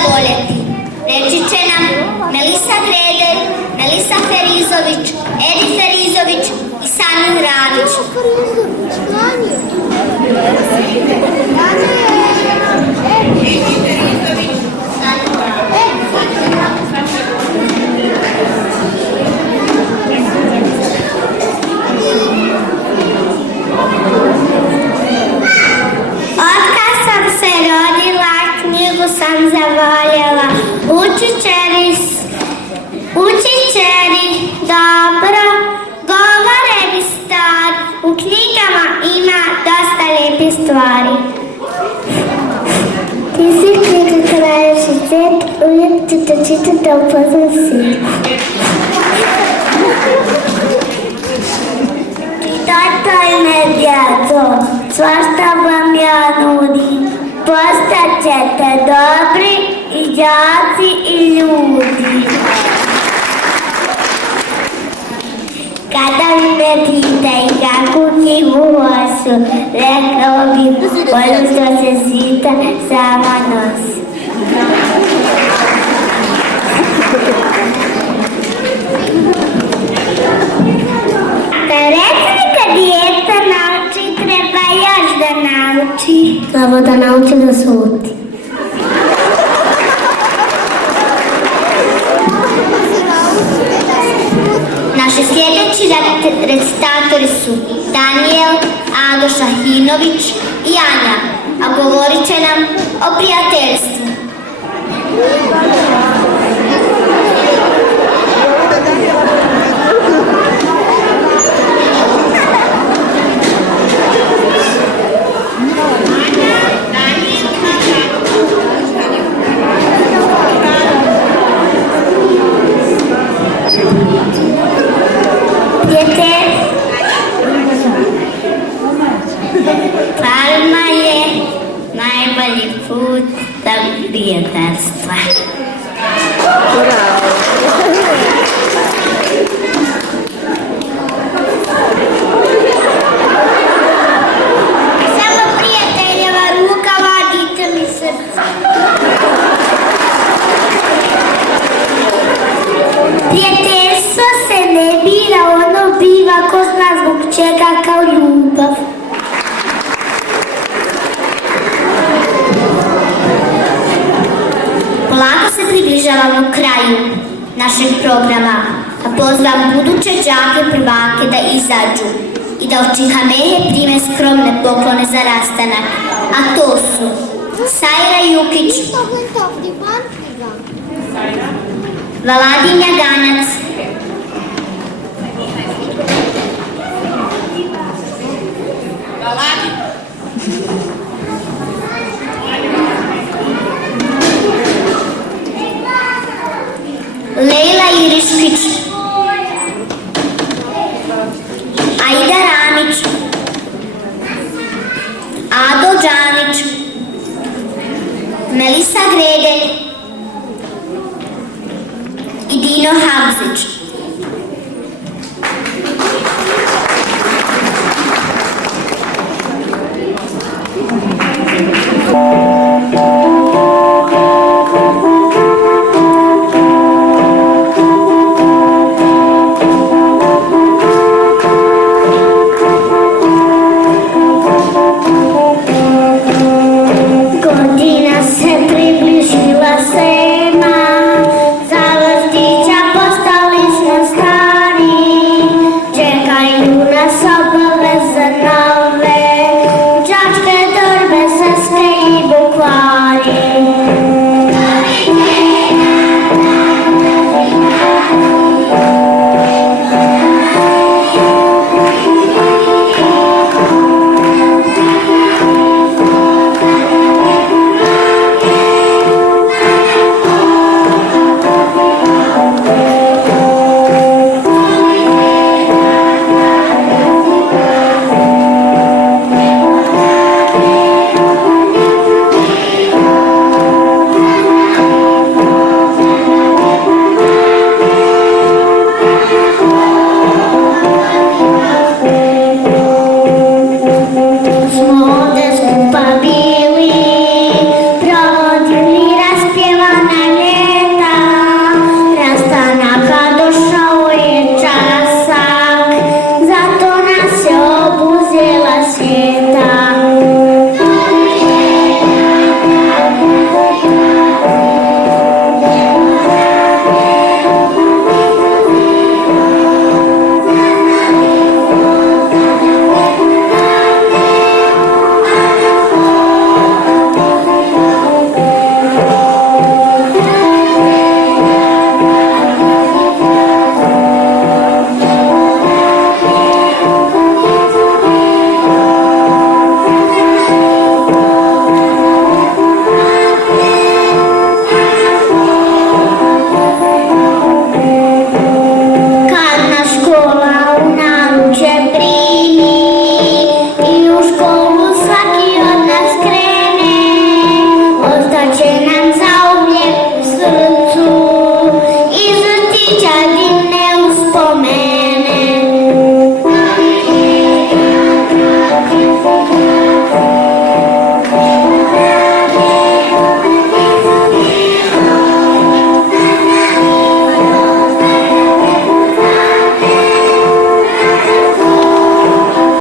zavoljeti. Reći će nam Melisa Gredelj, Melisa Ferizović, Edi Ferizović i Sanju Radić. Otkad sam se rodila, knjigu sam zavoljela. Učitelji dobro govore mi star, u knjigama ima dosta lijepih stvari. Ti si knjiga kralješi svijet, uvijek ću te čitati da upoznam svijet. Čitajte me, djeco, svašta vam ja nudim. Postat ćete dobri i đaci i ljudi. Kada me pitaj kakvu knjigu hoću, rekao bi onu što se svita sama nosi. Da reci mi kad dijete nauči, treba još da nauči. Treba da nauči da šuti. Naši sljedeći recitatori su Daniel, Ado Šahinović i Anja, a govorit će nam o prijateljstvu. Palma je najbolji put do prijateljstva. Samo prijateljeva ruka vadite mi srce. Prijateljstvo se ne bira, ono biva ko zna zbog čega kao ljubav. Polako se približavamo kraju našeg programa, a pozivam buduće đake prvake da izađu i da od Čikameje prime skromne poklone za rastanak, a to su Sajra Jukić, Valadin Jaganac, Lejla Iriškić, Aida Ramić, Ado Đanić, Melisa Gredelj i Dino Hamzić.